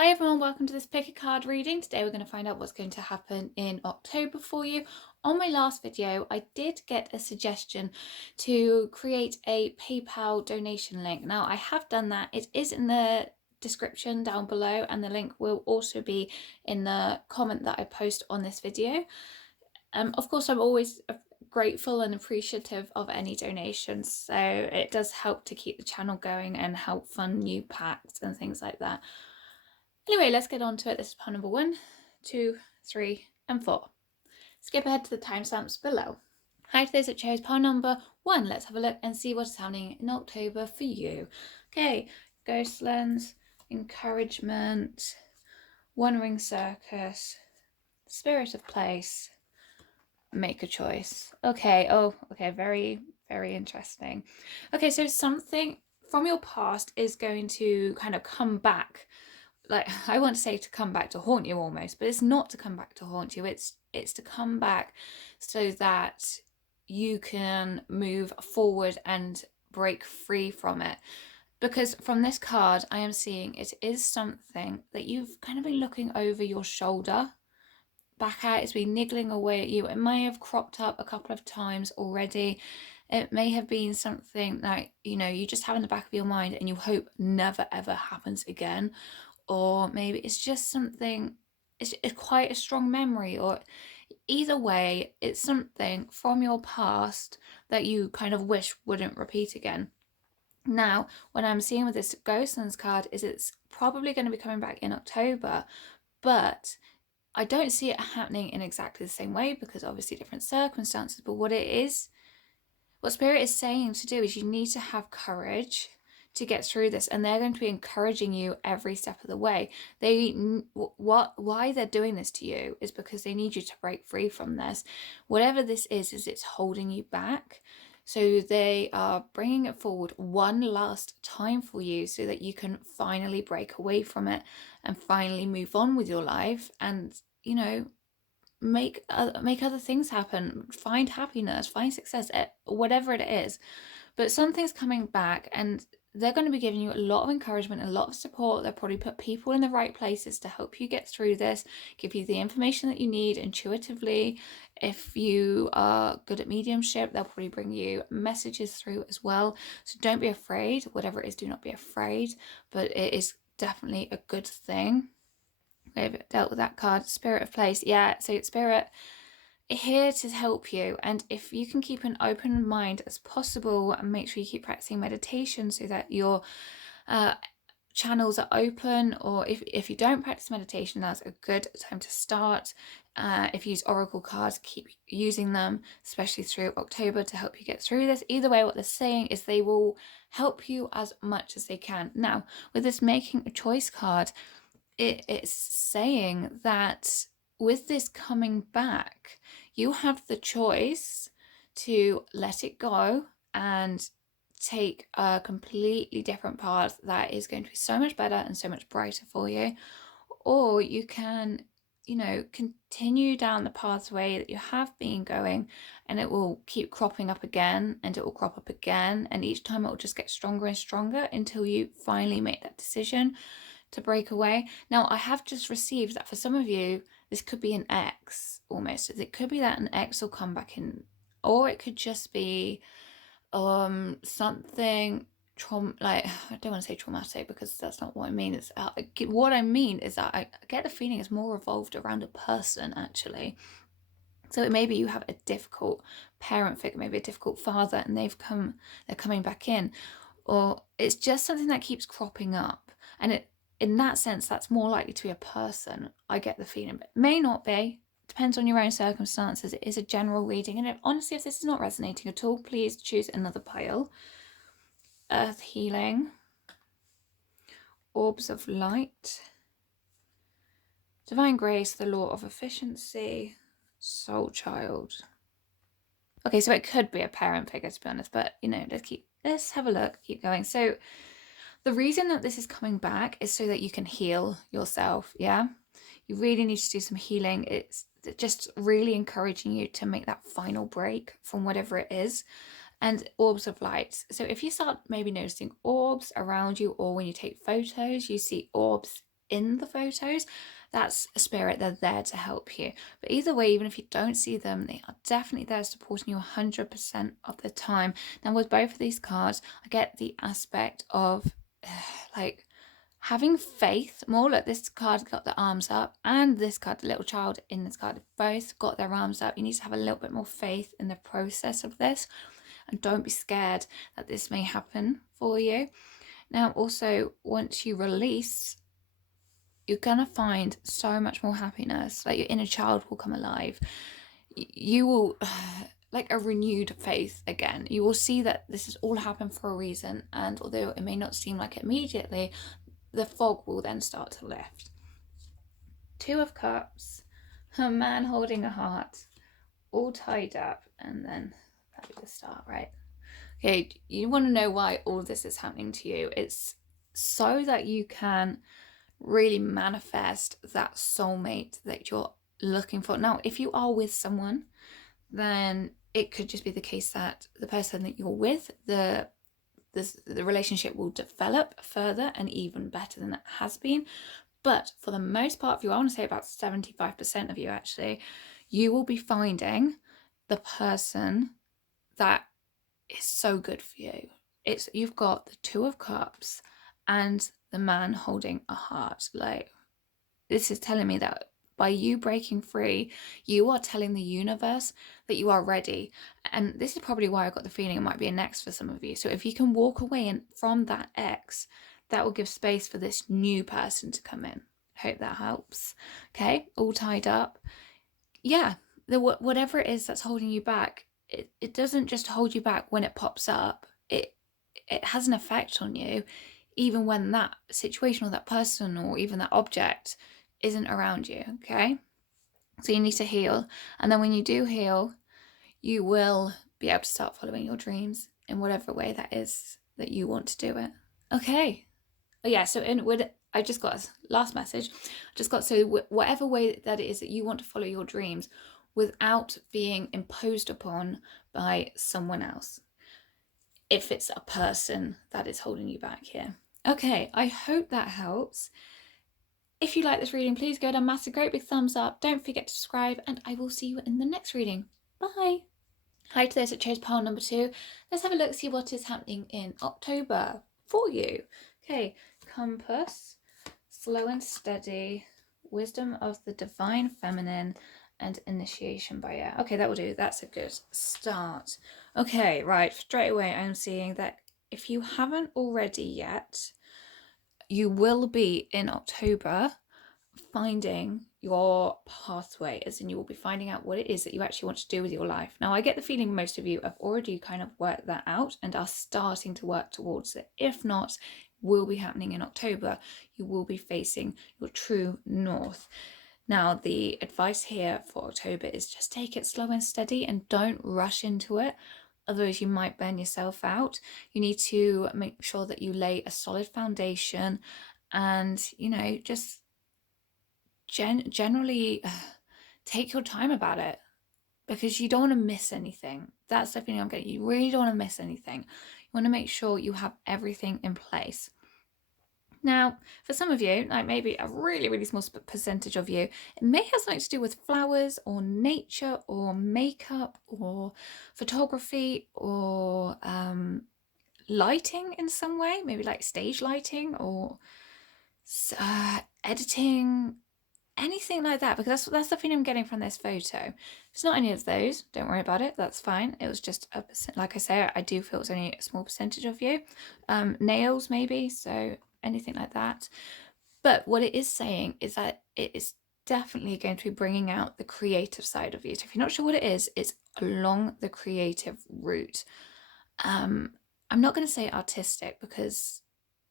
Hi everyone, welcome to this pick a card reading. Today we're going to find out what's going to happen in October for you. On my last video, I did get a suggestion to create a PayPal donation link. Now I have done that. It is in the description down below, and the link will also be in the comment that I post on this video. Of course, I'm always grateful and appreciative of any donations, so it does help to keep the channel going and help fund new packs and things like that. Anyway, let's get on to it. This is pile number 1, 2, 3, and 4. Skip ahead to the timestamps below. Hi to those that chose pile number 1. Let's have a look and see what's happening in October for you. Okay, Ghostlands, Encouragement, One Ring Circus, Spirit of Place, Make a Choice. Okay, okay, very, very interesting. Okay, so something from your past is going to kind of come back. Like, I want to say to come back to haunt you almost, but it's not to come back to haunt you. It's to come back so that you can move forward and break free from it. Because from this card, I am seeing it is something that you've kind of been looking over your shoulder back at. It's been niggling away at you. It may have cropped up a couple of times already. It may have been something that, you just have in the back of your mind and you hope never ever happens again. Or maybe it's just something, it's quite a strong memory, or either way, it's something from your past that you kind of wish wouldn't repeat again. Now, what I'm seeing with this Ghostlands card is it's probably going to be coming back in October, but I don't see it happening in exactly the same way because obviously different circumstances. But what Spirit is saying to do is you need to have courage to get through this, and they're going to be encouraging you every step of the way. Why they're doing this to you is because they need you to break free from this. Whatever this is it's holding you back. So they are bringing it forward one last time for you so that you can finally break away from it and finally move on with your life and, make other things happen, find happiness, find success, whatever it is. But something's coming back, and they're going to be giving you a lot of encouragement, a lot of support. They'll probably put people in the right places to help you get through this, give you the information that you need intuitively. If you are good at mediumship, they'll probably bring you messages through as well. So don't be afraid. Whatever it is, do not be afraid. But it is definitely a good thing. We've dealt with that card, Spirit of Place. Yeah, so Spirit here to help you, and if you can keep an open mind as possible and make sure you keep practicing meditation so that your channels are open, or if you don't practice meditation, that's a good time to start. If you use oracle cards, keep using them, especially through October, to help you get through this. Either way, what they're saying is they will help you as much as they can. Now, with this Making a Choice card, it's saying that with this coming back, you have the choice to let it go and take a completely different path that is going to be so much better and so much brighter for you. Or you can, continue down the pathway that you have been going, and it will keep cropping up again, and it will crop up again, and each time it will just get stronger and stronger until you finally make that decision to break away. Now, I have just received that for some of you, this could be an ex almost. It could be that an ex will come back in, or it could just be something like, I don't want to say traumatic because that's not what I mean. It's what I mean is that I get the feeling it's more revolved around a person actually. So maybe you have a difficult parent figure, maybe a difficult father, and they're coming back in, or it's just something that keeps cropping up, and in that sense, that's more likely to be a person, I get the feeling, but it may not be. Depends on your own circumstances. It is a general reading, and honestly, if this is not resonating at all, please choose another pile. Earth Healing, Orbs of Light, Divine Grace, the Law of Efficiency, Soul Child. Okay, so it could be a parent figure, to be honest, but let's have a look, keep going. So the reason that this is coming back is so that you can heal yourself, yeah? You really need to do some healing. It's just really encouraging you to make that final break from whatever it is. And orbs of light. So if you start maybe noticing orbs around you, or when you take photos, you see orbs in the photos, that's a spirit. They're there to help you. But either way, even if you don't see them, they are definitely there supporting you 100% of the time. Now with both of these cards, I get the aspect of like having faith more. Look, this card got the arms up, and this card, the little child in this card, both got their arms up. You need to have a little bit more faith in the process of this, and don't be scared that this may happen for you. Now also, once you release, you're gonna find so much more happiness. Like your inner child will come alive. You will like a renewed faith again. You will see that this has all happened for a reason, and although it may not seem like it immediately, the fog will then start to lift. Two of Cups, a man holding a heart, all tied up, and then that'll be the start, right? Okay, you want to know why all this is happening to you. It's so that you can really manifest that soulmate that you're looking for. Now, if you are with someone, then it could just be the case that the person that you're with, the relationship will develop further and even better than it has been. But for the most part of you, I want to say about 75% of you actually, you will be finding the person that is so good for you. You've got the Two of Cups and the man holding a heart. Like, this is telling me that by you breaking free, you are telling the universe that you are ready. And this is probably why I got the feeling it might be an ex for some of you. So if you can walk away from that ex, that will give space for this new person to come in. Hope that helps. Okay, all tied up. Yeah, whatever it is that's holding you back, it doesn't just hold you back when it pops up. It has an effect on you, even when that situation or that person or even that object isn't around you. Okay, so you need to heal, and then when you do heal, you will be able to start following your dreams in whatever way that is that you want to do it. Okay. Oh yeah, so I just got a last message. So whatever way that it is that you want to follow your dreams without being imposed upon by someone else, if it's a person that is holding you back here. Okay, I hope that helps. If you like this reading, please go down, massive great big thumbs up. Don't forget to subscribe, and I will see you in the next reading. Bye. Hi to those that chose pile number 2. Let's have a look, see what is happening in October for you. Okay, Compass, Slow and Steady, Wisdom of the Divine Feminine, and Initiation Barrier. Okay, that will do. That's a good start. Okay, right, straight away I'm seeing that if you haven't already yet, you will be in October finding your pathway, as in you will be finding out what it is that you actually want to do with your life. Now, I get the feeling most of you have already kind of worked that out and are starting to work towards it. If not, will be happening in October. You will be facing your true north. Now, the advice here for October is just take it slow and steady and don't rush into it. Otherwise, you might burn yourself out. You need to make sure that you lay a solid foundation and, just generally take your time about it, because you don't want to miss anything. That's the feeling I'm getting. You really don't want to miss anything. You want to make sure you have everything in place. Now, for some of you, like maybe a really, really small percentage of you, it may have something to do with flowers or nature or makeup or photography or lighting in some way, maybe like stage lighting or editing, anything like that, because that's the feeling I'm getting from this photo. If it's not any of those, don't worry about it, that's fine. It was just a percent. Like I say, I do feel it's only a small percentage of you. Nails maybe, so anything like that. But what it is saying is that it is definitely going to be bringing out the creative side of you. So if you're not sure what it is, it's along the creative route. I'm not going to say artistic because,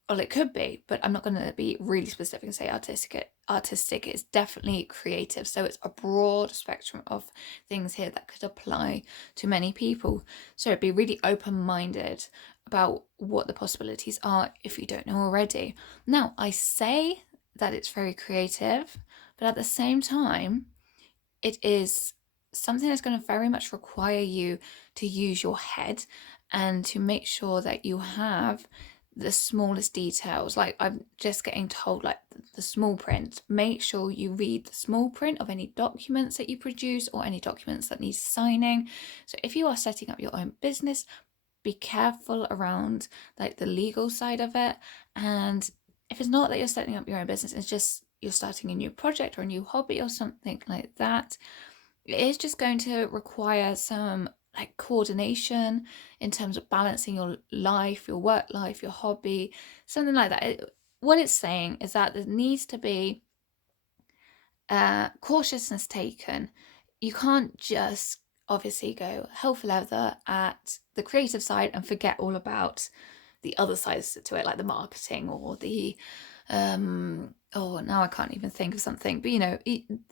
well, it could be, but I'm not going to be really specific and say artistic. It's definitely creative. So it's a broad spectrum of things here that could apply to many people. So be really open-minded about what the possibilities are if you don't know already. Now, I say that it's very creative, but at the same time, it is something that's going to very much require you to use your head and to make sure that you have the smallest details. Like, I'm just getting told, like, the small print. Make sure you read the small print of any documents that you produce or any documents that need signing. So if you are setting up your own business, be careful around like the legal side of it. And if it's not that you're setting up your own business, it's just you're starting a new project or a new hobby or something like that, it is just going to require some like coordination in terms of balancing your life, your work life, your hobby, something like that. What it's saying is that there needs to be cautiousness taken. You can't just obviously go hell for leather at the creative side and forget all about the other sides to it, like the marketing or the oh, now I can't even think of something, but you know,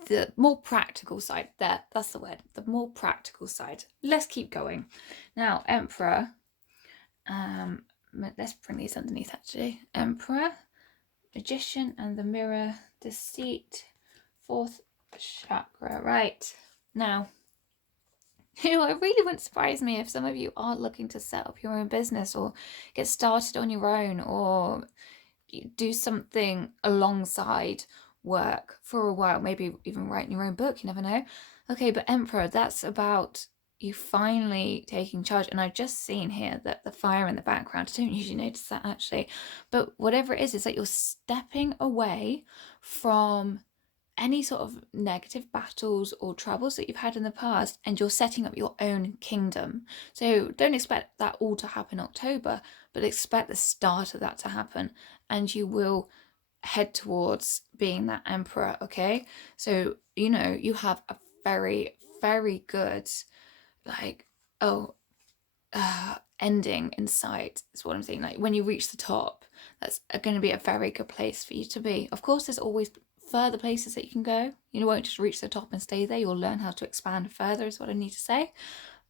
the more practical side. That's the word, the more practical side. Let's keep going. Now, Emperor, let's bring these underneath actually. Emperor, Magician, and the Mirror, Deceit, 4th chakra. Right, now, you know, it really wouldn't surprise me if some of you are looking to set up your own business or get started on your own or do something alongside work for a while, maybe even writing your own book, you never know. Okay, but Emperor, that's about you finally taking charge. And I've just seen here that the fire in the background, I don't usually notice that actually, but whatever it is that you're stepping away from any sort of negative battles or troubles that you've had in the past, and you're setting up your own kingdom. So don't expect that all to happen in October, but expect the start of that to happen, and you will head towards being that emperor. Okay, so you know you have a very, very good like ending in sight is what I'm saying. Like when you reach the top, that's going to be a very good place for you to be. Of course, there's always further places that you can go. You won't just reach the top and stay there. You'll learn how to expand further, is what I need to say.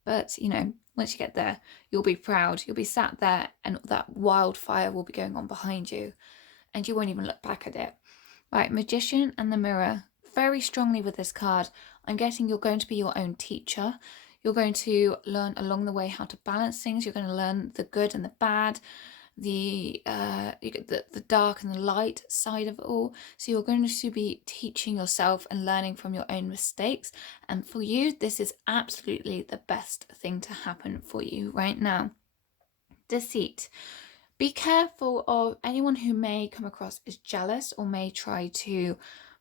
But you know, once you get there, you'll be proud. You'll be sat there and that wildfire will be going on behind you and you won't even look back at it. Right, Magician and the Mirror. Very strongly with this card, I'm getting you're going to be your own teacher. You're going to learn along the way how to balance things. You're going to learn the good and the bad, the dark and the light side of it all. So you're going to be teaching yourself and learning from your own mistakes. And for you, this is absolutely the best thing to happen for you right now. Deceit. Be careful of anyone who may come across as jealous or may try to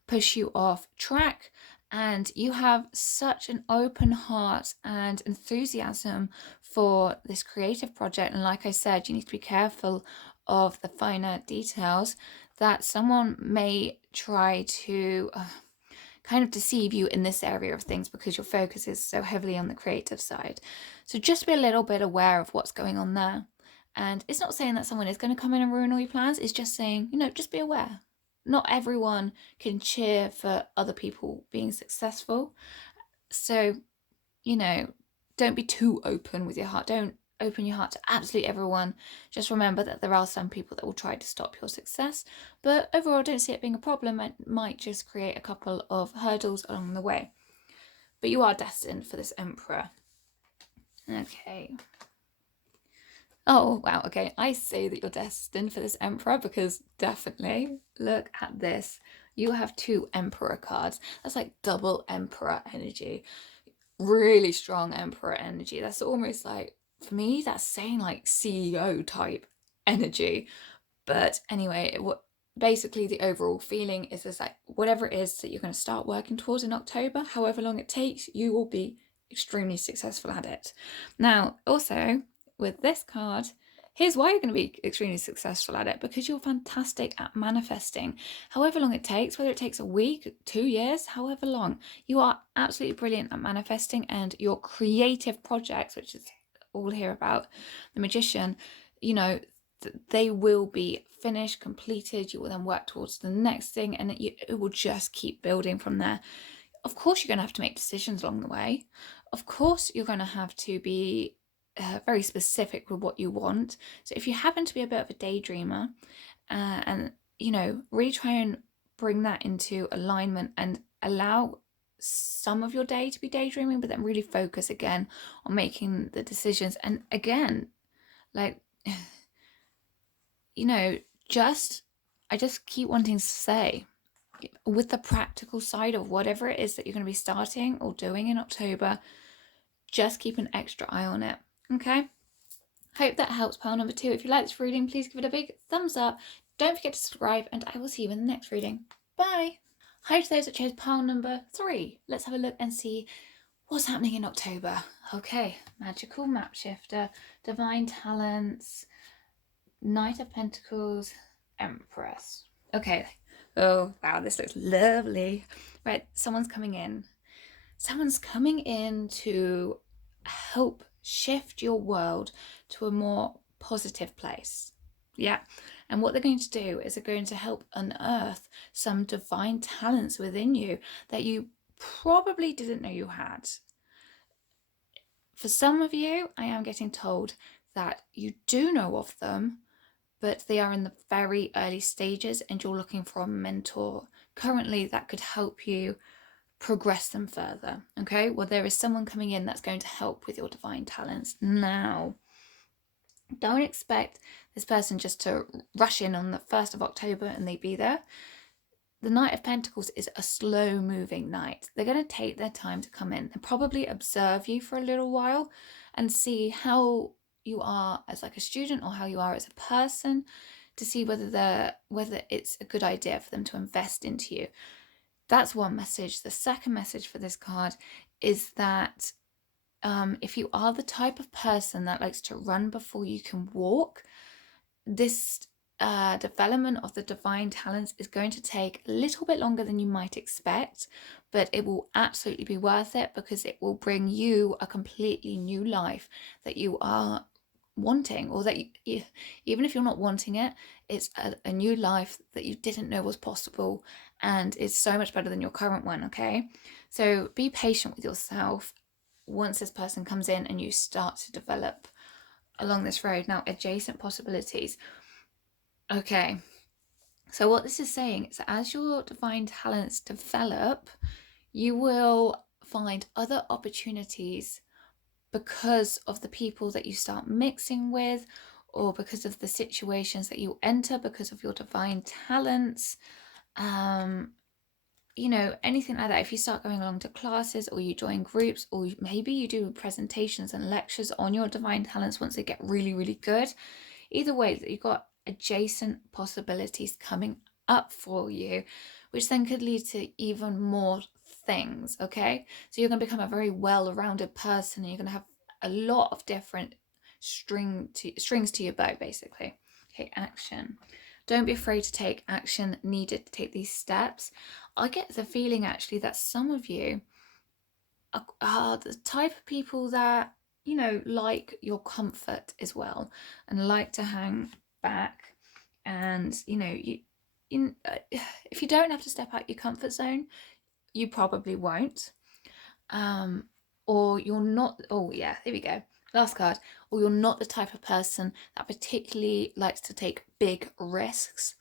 push you off track. And you have such an open heart and enthusiasm for this creative project. And like I said, you need to be careful of the finer details that someone may try to kind of deceive you in this area of things because your focus is so heavily on the creative side. So just be a little bit aware of what's going on there. And it's not saying that someone is going to come in and ruin all your plans. It's just saying, you know, just be aware. Not everyone can cheer for other people being successful. So, you know, don't be too open with your heart. Don't open your heart to absolutely everyone. Just remember that there are some people that will try to stop your success. But overall, don't see it being a problem. It might just create a couple of hurdles along the way. But you are destined for this Emperor. Okay. Oh, wow, okay. I say that you're destined for this Emperor because definitely, look at this. You have 2 Emperor cards. That's like double Emperor energy. Really strong Emperor energy. That's almost like, for me, that's saying like CEO type energy. But anyway, basically the overall feeling is just like whatever it is that you're going to start working towards in October, however long it takes, you will be extremely successful at it. Now, also, with this card, here's why you're going to be extremely successful at it, because you're fantastic at manifesting. However long it takes, whether it takes a week, 2 years, however long, you are absolutely brilliant at manifesting, and your creative projects, which is all here about the Magician, you know, they will be finished, completed. You will then work towards the next thing, and it will just keep building from there. Of course, you're going to have to make decisions along the way. Of course, you're going to have to be very specific with what you want. So if you happen to be a bit of a daydreamer and, you know, really try and bring that into alignment and allow some of your day to be daydreaming, but then really focus again on making the decisions. And again, like, you know, I just keep wanting to say, with the practical side of whatever it is that you're going to be starting or doing in October, just keep an extra eye on it. Okay? Hope that helps pile number 2. If you like this reading, please give it a big thumbs up. Don't forget to subscribe, and I will see you in the next reading. Bye. Hi to those that chose pile number 3. Let's have a look and see what's happening in October. Okay, magical map shifter, divine talents, Knight of Pentacles, Empress. Okay. Oh, wow, this looks lovely. Right, someone's coming in. Someone's coming in to help shift your world to a more positive place. Yeah. And what they're going to do is they're going to help unearth some divine talents within you that you probably didn't know you had. For some of you, I am getting told that you do know of them, but they are in the very early stages and you're looking for a mentor currently that could help you progress them further. Okay, well, there is someone coming in that's going to help with your divine talents. Now, don't expect this person just to rush in on the 1st of October and they be there. The Knight of Pentacles is a slow moving knight. They're going to take their time to come in and probably observe you for a little while and see how you are as like a student or how you are as a person, to see whether it's a good idea for them to invest into you. That's one message. The second message for this card is that if you are the type of person that likes to run before you can walk, this development of the divine talents is going to take a little bit longer than you might expect, but it will absolutely be worth it because it will bring you a completely new life that you are wanting, or that you, even if you're not wanting it, it's a new life that you didn't know was possible, and it's so much better than your current one. Okay, so be patient with yourself once this person comes in and you start to develop along this road. Now, adjacent possibilities. Okay, so what this is saying is that as your divine talents develop, you will find other opportunities because of the people that you start mixing with, or because of the situations that you enter because of your divine talents. You know, anything like that. If you start going along to classes, or you join groups, or maybe you do presentations and lectures on your divine talents once they get really, really good. Either way, you've got adjacent possibilities coming up for you, which then could lead to even more things. Okay, so you're going to become a very well-rounded person, and you're going to have a lot of different strings to your bow, basically. Okay, action. Don't be afraid to take action needed to take these steps. I get the feeling actually that some of you are the type of people that, you know, like your comfort as well, and like to hang back. And you know, if you don't have to step out your comfort zone, you probably won't. Or you're not. Oh yeah, here we go. Last card. Or you're not the type of person that particularly likes to take big risks.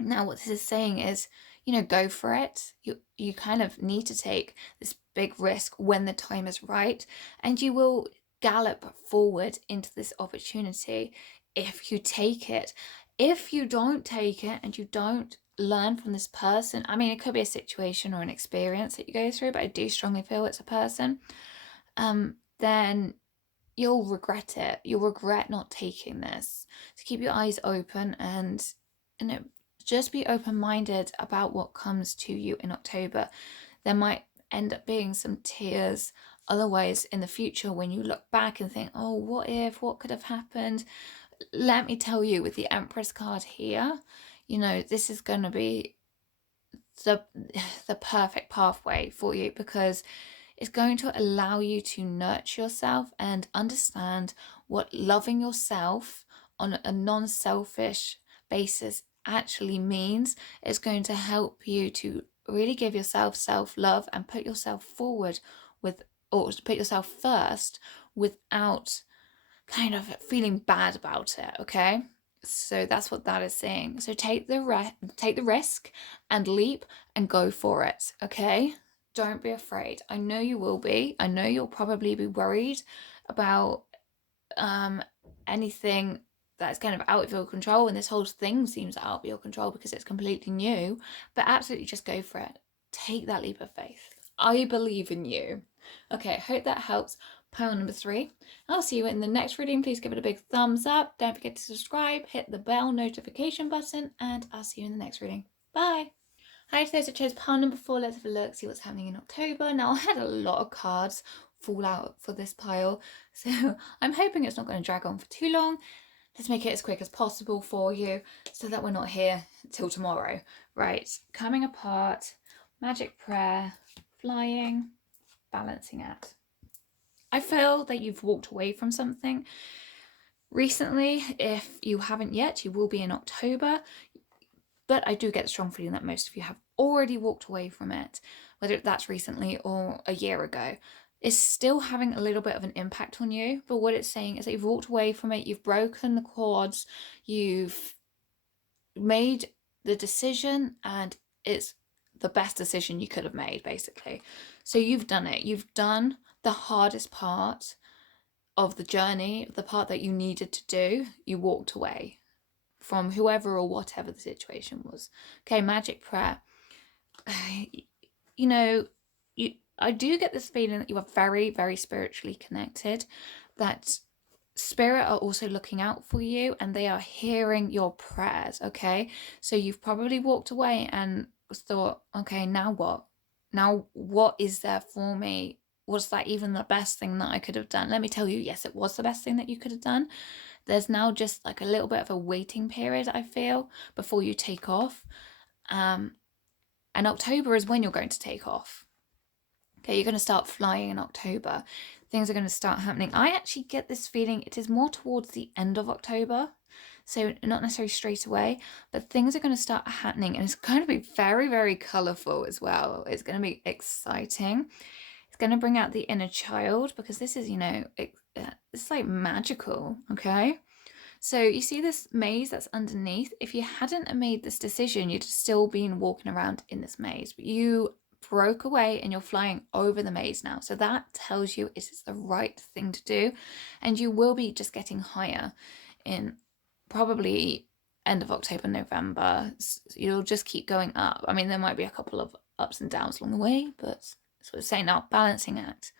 Now, what this is saying is, you know, go for it. You kind of need to take this big risk when the time is right, and you will gallop forward into this opportunity if you take it. If you don't take it and you don't learn from this person, I mean, it could be a situation or an experience that you go through, but I do strongly feel it's a person, then you'll regret it. You'll regret not taking this. So keep your eyes open, and just be open-minded about what comes to you in October. There might end up being some tears otherwise in the future when you look back and think, oh, what could have happened? Let me tell you, with the Empress card here, you know, this is going to be the perfect pathway for you, because it's going to allow you to nurture yourself and understand what loving yourself on a non-selfish basis actually means. It's going to help you to really give yourself self-love and put yourself forward or put yourself first without kind of feeling bad about it. Okay, so that's what that is saying. So take the risk and leap and go for it. Okay, don't be afraid. I know you will be. I know you'll probably be worried about anything that's kind of out of your control, and this whole thing seems out of your control because it's completely new, but absolutely just go for it. Take that leap of faith. I believe in you. Okay, I hope that helps. Pile number 3. I'll see you in the next reading. Please give it a big thumbs up. Don't forget to subscribe, hit the bell notification button, and I'll see you in the next reading. Bye. Hi to those that chose pile number 4. Let's have a look, see what's happening in October. Now, I had a lot of cards fall out for this pile, so I'm hoping it's not going to drag on for too long. Let's make it as quick as possible for you so that we're not here till tomorrow. Right, coming apart, magic prayer, flying, balancing act. I feel that you've walked away from something recently. If you haven't yet, you will be in October. But I do get the strong feeling that most of you have already walked away from it, whether that's recently or a year ago. It's still having a little bit of an impact on you, but what it's saying is that you've walked away from it, you've broken the cords, you've made the decision, and it's the best decision you could have made, basically. So you've done it. You've done the hardest part of the journey, the part that you needed to do. You walked away from whoever or whatever the situation was. Okay, magic prayer. You know, I do get this feeling that you are very, very spiritually connected, that spirit are also looking out for you and they are hearing your prayers, okay? So you've probably walked away and thought, okay, now what? Now what is there for me? Was that even the best thing that I could have done? Let me tell you, yes, it was the best thing that you could have done. There's now just like a little bit of a waiting period, I feel, before you take off. And October is when you're going to take off. Okay, you're going to start flying in October. Things are going to start happening. I actually get this feeling it is more towards the end of October. So not necessarily straight away, but things are going to start happening, and it's going to be very, very colourful as well. It's going to be exciting. It's going to bring out the inner child, because this is, it's like magical, okay? So you see this maze that's underneath? If you hadn't made this decision, you'd still been walking around in this maze. But you broke away and you're flying over the maze now. So that tells you it is the right thing to do. And you will be just getting higher in probably end of October, November. You'll just keep going up. I mean, there might be a couple of ups and downs along the way, but that's what it's saying now, balancing act.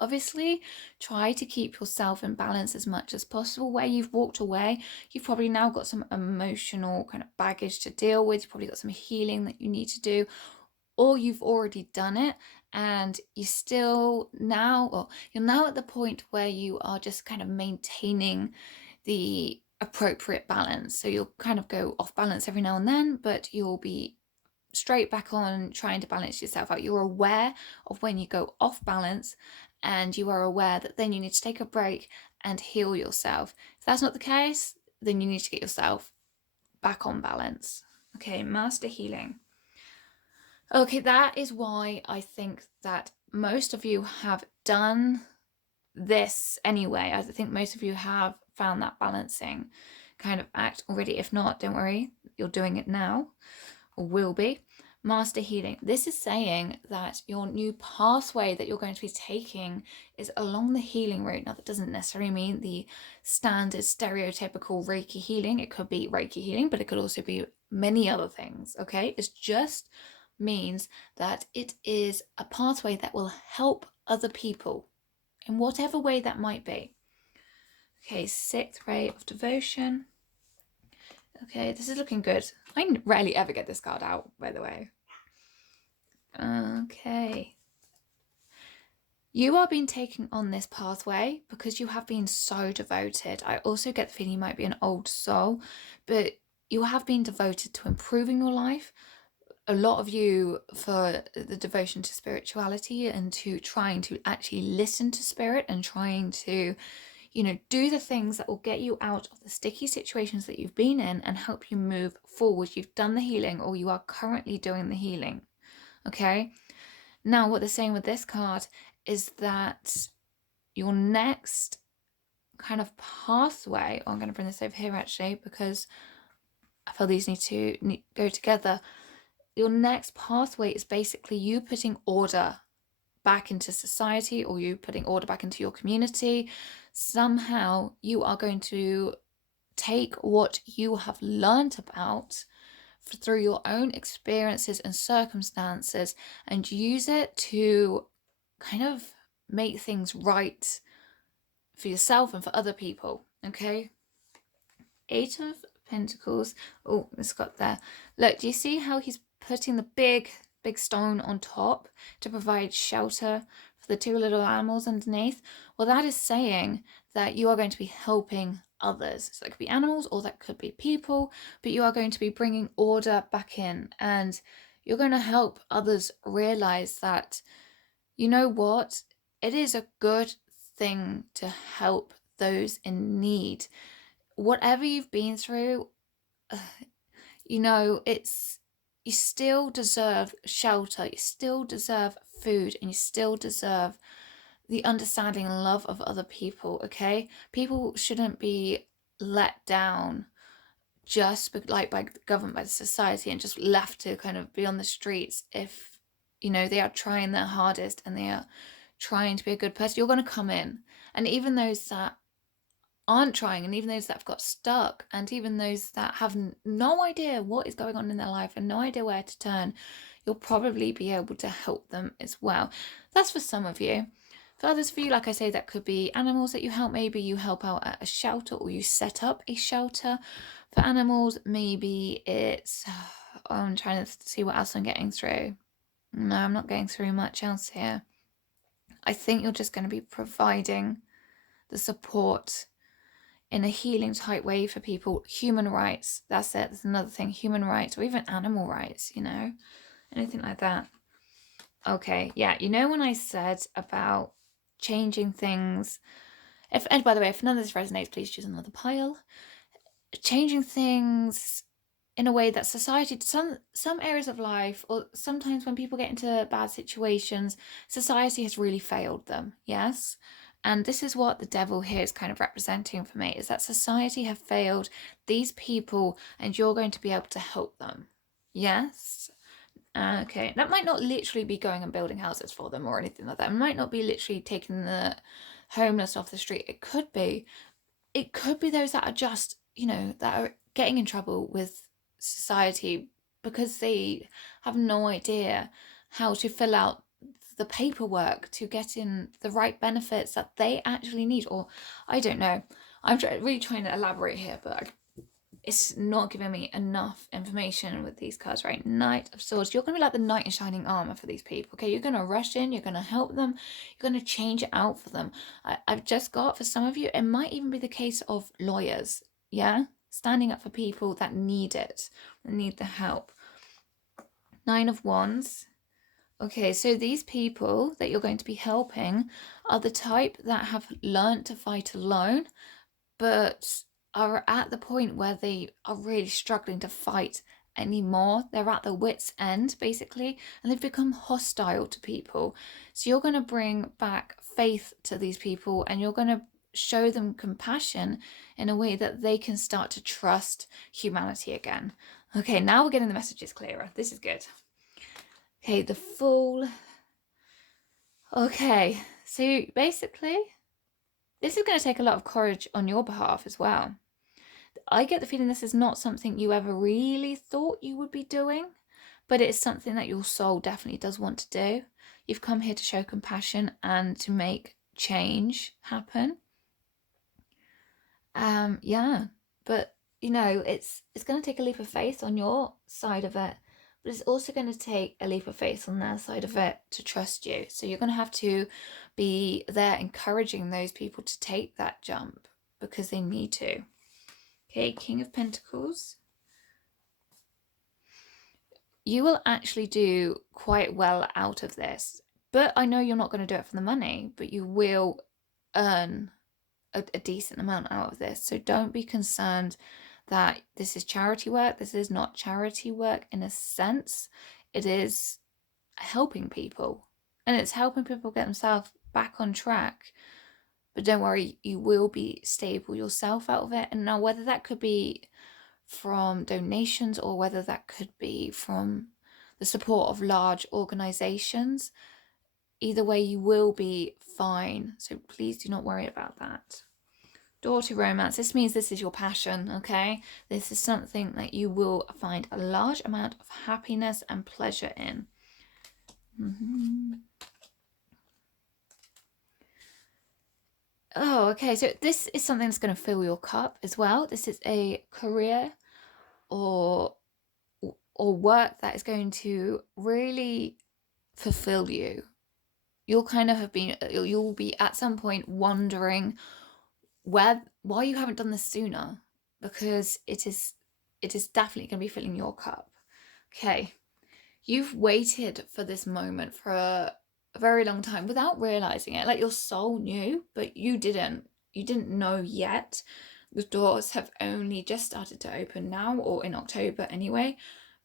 Obviously, try to keep yourself in balance as much as possible. Where you've walked away, you've probably now got some emotional kind of baggage to deal with. You've probably got some healing that you need to do, or you've already done it and you're now at the point where you are just kind of maintaining the appropriate balance. So you'll kind of go off balance every now and then, but you'll be straight back on trying to balance yourself out. You're aware of when you go off balance, and you are aware that then you need to take a break and heal yourself. If that's not the case, then you need to get yourself back on balance. Okay, master healing. Okay, that is why I think that most of you have done this anyway. I think most of you have found that balancing kind of act already. If not, don't worry, you're doing it now, or will be. Master healing. This is saying that your new pathway that you're going to be taking is along the healing route. Now, that doesn't necessarily mean the standard stereotypical Reiki healing. It could be Reiki healing, but it could also be many other things, okay? It just means that it is a pathway that will help other people in whatever way that might be. Okay, 6th ray of devotion. Okay, this is looking good. I rarely ever get this card out, by the way. Okay. You are being taken on this pathway because you have been so devoted. I also get the feeling you might be an old soul, but you have been devoted to improving your life. A lot of you for the devotion to spirituality and to trying to actually listen to spirit and trying to do the things that will get you out of the sticky situations that you've been in and help you move forward. You've done the healing, or you are currently doing the healing. Okay. Now, what they're saying with this card is that your next kind of pathway, I'm going to bring this over here actually, because I feel these need to go together. Your next pathway is basically you putting order back into society, or you putting order back into your community. Somehow you are going to take what you have learned about through your own experiences and circumstances and use it to kind of make things right for yourself and for other people. Okay, 8 of Pentacles. Oh, it's got there. Look, do you see how he's putting the big stone on top to provide shelter for the 2 little animals underneath? Well, that is saying that you are going to be helping others. So that could be animals or that could be people, but you are going to be bringing order back in, and you're going to help others realize that, you know what, it is a good thing to help those in need. Whatever you've been through, you know, you still deserve shelter, you still deserve food, and you still deserve the understanding and love of other people. Okay, people shouldn't be let down just like by the government, by the society, and just left to kind of be on the streets. If you know they are trying their hardest and they are trying to be a good person, you're going to come in, and even those that aren't trying, and even those that have got stuck, and even those that have no idea what is going on in their life and no idea where to turn, you'll probably be able to help them as well. That's for some of you. For others of you, like I say, that could be animals that you help. Maybe you help out at a shelter or you set up a shelter for animals. Maybe it's, oh, I'm trying to see what else I'm getting through. No, I'm not getting through much else here. I think you're just going to be providing the support in a healing type way for people. Human rights, that's it. There's another thing, human rights, or even animal rights, you know, anything like that. Okay, yeah, you know when I said about changing things, and by the way, if none of this resonates, please choose another pile. Changing things in a way that society, some areas of life, or sometimes when people get into bad situations, society has really failed them. Yes. And this is what the devil here is kind of representing for me, is that society have failed these people and you're going to be able to help them. Yes. Okay, that might not literally be going and building houses for them or anything like that. It might not be literally taking the homeless off the street. It could be those that are just, you know, that are getting in trouble with society because they have no idea how to fill out the paperwork to get in the right benefits that they actually need. Or I don't know, I'm really trying to elaborate here, but it's not giving me enough information with these cards, right? Knight of Swords. You're going to be like the knight in shining armor for these people, okay? You're going to rush in, you're going to help them, you're going to change it out for them. I've just got, for some of you, it might even be the case of lawyers, yeah? Standing up for people that need it, that need the help. 9 of Wands. Okay, so these people that you're going to be helping are the type that have learned to fight alone, but are at the point where they are really struggling to fight anymore. They're at their wits' end, basically, and they've become hostile to people. So you're going to bring back faith to these people, and you're going to show them compassion in a way that they can start to trust humanity again. Okay, now we're getting the messages clearer. This is good. Okay, the Fool. Okay, so basically, this is going to take a lot of courage on your behalf as well. I get the feeling this is not something you ever really thought you would be doing, but it's something that your soul definitely does want to do. You've come here to show compassion and to make change happen. Yeah, but you know, it's going to take a leap of faith on your side of it, but it's also going to take a leap of faith on their side of it to trust you. So you're going to have to be there encouraging those people to take that jump because they need to. Okay, King of Pentacles. You will actually do quite well out of this, but I know you're not going to do it for the money, but you will earn a decent amount out of this. So don't be concerned that this is charity work. This is not charity work in a sense. It is helping people, and it's helping people get themselves back on track. But don't worry, you will be stable yourself out of it. And now whether that could be from donations or whether that could be from the support of large organizations, either way you will be fine. So please do not worry about that. Door to romance. This means this is your passion, okay? This is something that you will find a large amount of happiness and pleasure in. Oh, okay. So this is something that's going to fill your cup as well. This is a career or work that is going to really fulfill you. You'll kind of you'll be at some point wondering why you haven't done this sooner, because it is definitely going to be filling your cup. Okay, you've waited for this moment for a very long time without realizing it. Like, your soul knew, but you didn't know yet. The doors have only just started to open now, or in October anyway,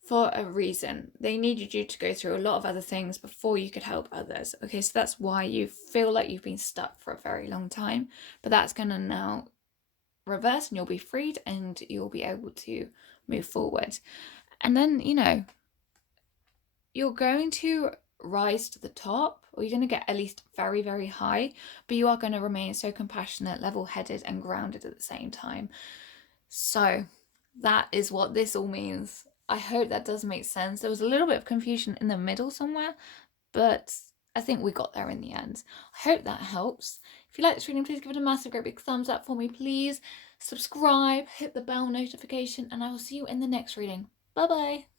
for a reason. They needed you to go through a lot of other things before you could help others. Okay, so that's why you feel like you've been stuck for a very long time, but that's going to now reverse and you'll be freed and you'll be able to move forward. And then, you know, you're going to rise to the top, or you're going to get at least very, very high, but you are going to remain so compassionate, level-headed and grounded at the same time. So that is what this all means. I hope that does make sense. There was a little bit of confusion in the middle somewhere, but I think we got there in the end. I hope that helps. If you like this reading, please give it a massive, great big thumbs up for me, please. Subscribe, hit the bell notification, and I will see you in the next reading. Bye bye.